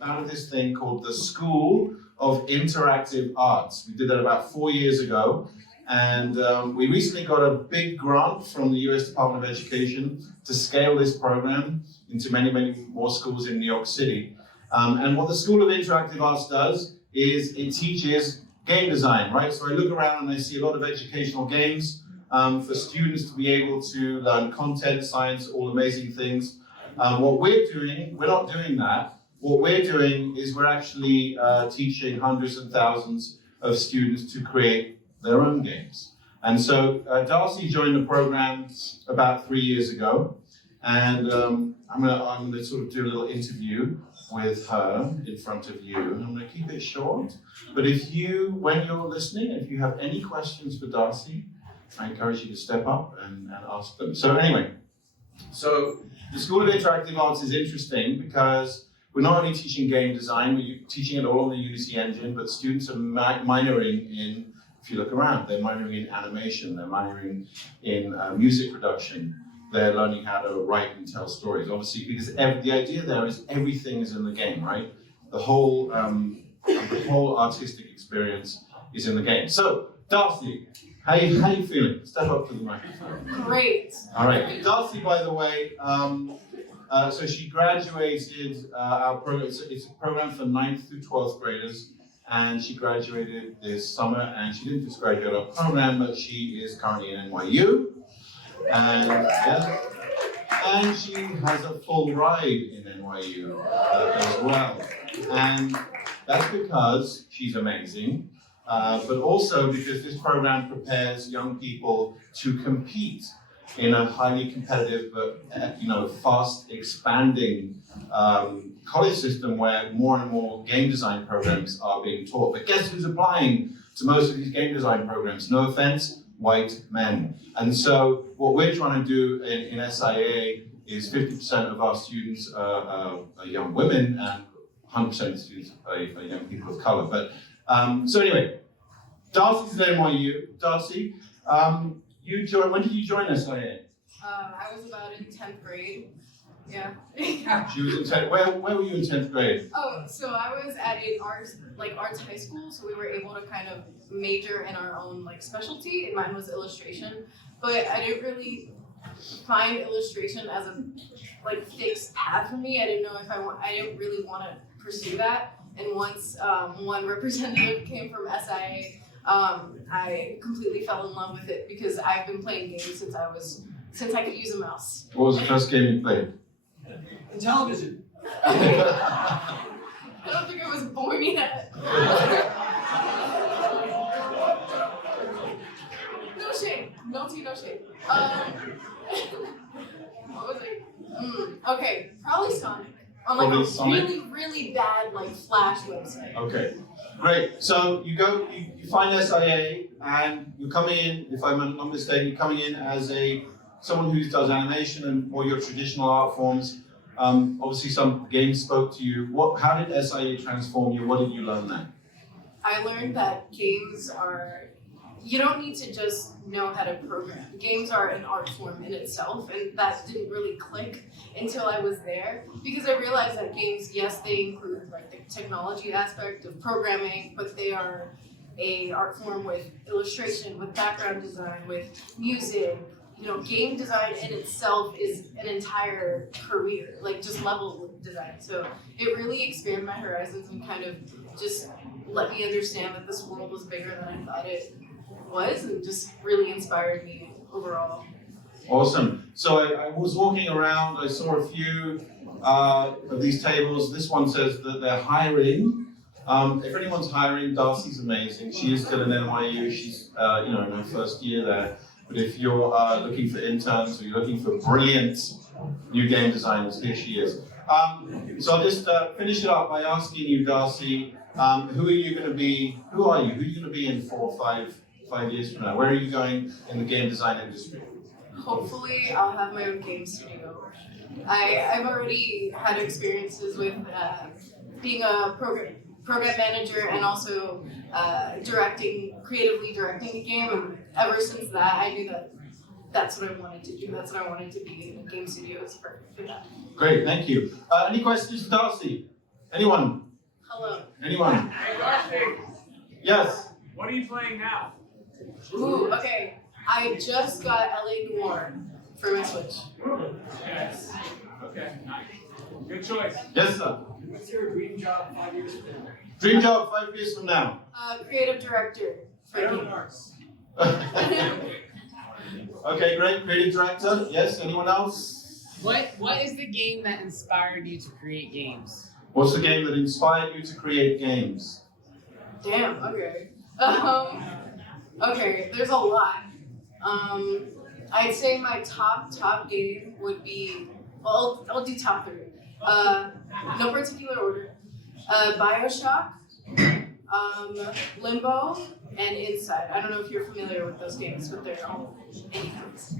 founded this thing called the School of Interactive Arts. We did that about 4 years ago. And we recently got a big grant from the US Department of Education to scale this program into many, many more schools in New York City. And what the School of Interactive Arts does is it teaches game design, right? So I look around and I see a lot of educational games for students to be able to learn content, science, all amazing things. What we're doing, we're not doing that. What we're doing is we're actually teaching hundreds and thousands of students to create their own games. And so Darcy joined the program about 3 years ago, and I'm gonna sort of do a little interview with her in front of you. And I'm gonna keep it short, but when you're listening, if you have any questions for Darcy, I encourage you to step up and ask them. So anyway, so the School of Interactive Arts is interesting because we're not only teaching game design, we're teaching it all on the Unity engine, but students are minoring in, if you look around, they're minoring in animation, they're minoring in music production, they're learning how to write and tell stories. Obviously, because the idea there is everything is in the game, right? The whole artistic experience is in the game. So, Darcy, how you feeling? Step up to the microphone. Great. All right. Darcy, by the way, so she graduated our program. It's a program for 9th through 12th graders, and she graduated this summer. And she didn't just graduate our program, but she is currently in NYU, and she has a full ride in NYU as well. And that's because she's amazing, but also because this program prepares young people to compete in a highly competitive but fast expanding college system where more and more game design programs are being taught. But guess who's applying to most of these game design programs? No offense, white men. And so what we're trying to do in SIA is 50% of our students are young women and 100% of the students are young people of color. But so anyway, Darcy's at NYU. Darcy, when did you join SIA? I was about in 10th grade. Yeah. She was in 10th. Where were you in 10th grade? Oh, so I was at an arts high school, so we were able to kind of major in our own specialty, and mine was illustration. But I didn't really find illustration as a fixed path for me. I didn't know if I didn't really want to pursue that. And once one representative came from SIA, I completely fell in love with it because I've been playing games since I could use a mouse. What was the first game you played? Television. I don't think I was born yet. No shame. No tea, no shame. What was it? Okay, probably Sonic. On a really, really bad Flash website. Okay, great. So you find SIA and you're coming in, if I'm not mistaken, you're coming in as someone who does animation and more your traditional art forms. Obviously some games spoke to you. How did SIA transform you? What did you learn there? I learned that games you don't need to just know how to program. Games are an art form in itself, and that didn't really click until I was there, because I realized that games, yes, they include the technology aspect of programming, but they are a art form with illustration, with background design, with music. Game design in itself is an entire career, just levels of design. So it really expanded my horizons and kind of just let me understand that this world was bigger than I thought it was, and just really inspired me overall. Awesome. So I was walking around, I saw a few of these tables. This one says that they're hiring. If anyone's hiring, Darcy's amazing. She is still in NYU. She's in her first year there. But if you're looking for interns or you're looking for brilliant new game designers, here she is. So I'll just finish it up by asking you, Darcy, who are you going to be? Who are you? Who are you going to be in 4 or 5 years from now? Where are you going in the game design industry? Hopefully, I'll have my own game studio. I've already had experiences with being a program manager and also creatively directing a game. And ever since that, I knew that that's what I wanted to do. That's what I wanted to be in a game studio. It's perfect for that. Great, thank you. Any questions for Darcy? Anyone? Hello. Anyone? Hey, Darcy, Yes. what are you playing now? Ooh, okay. I just got LA Noir for my Switch. Yes. Okay, nice. Good choice. Yes, sir. What's your dream job 5 years from now? Dream job 5 years from now. Creative director for Fine games. arts. Okay, great. Creative director. Yes. Anyone else? What is the game that inspired you to create games? What's the game that inspired you to create games? Damn, okay. Okay, there's a lot. I'd say my top game would be, well, I'll do top 3. No particular order. BioShock, Limbo, and Inside. I don't know if you're familiar with those games, but they're all indie games.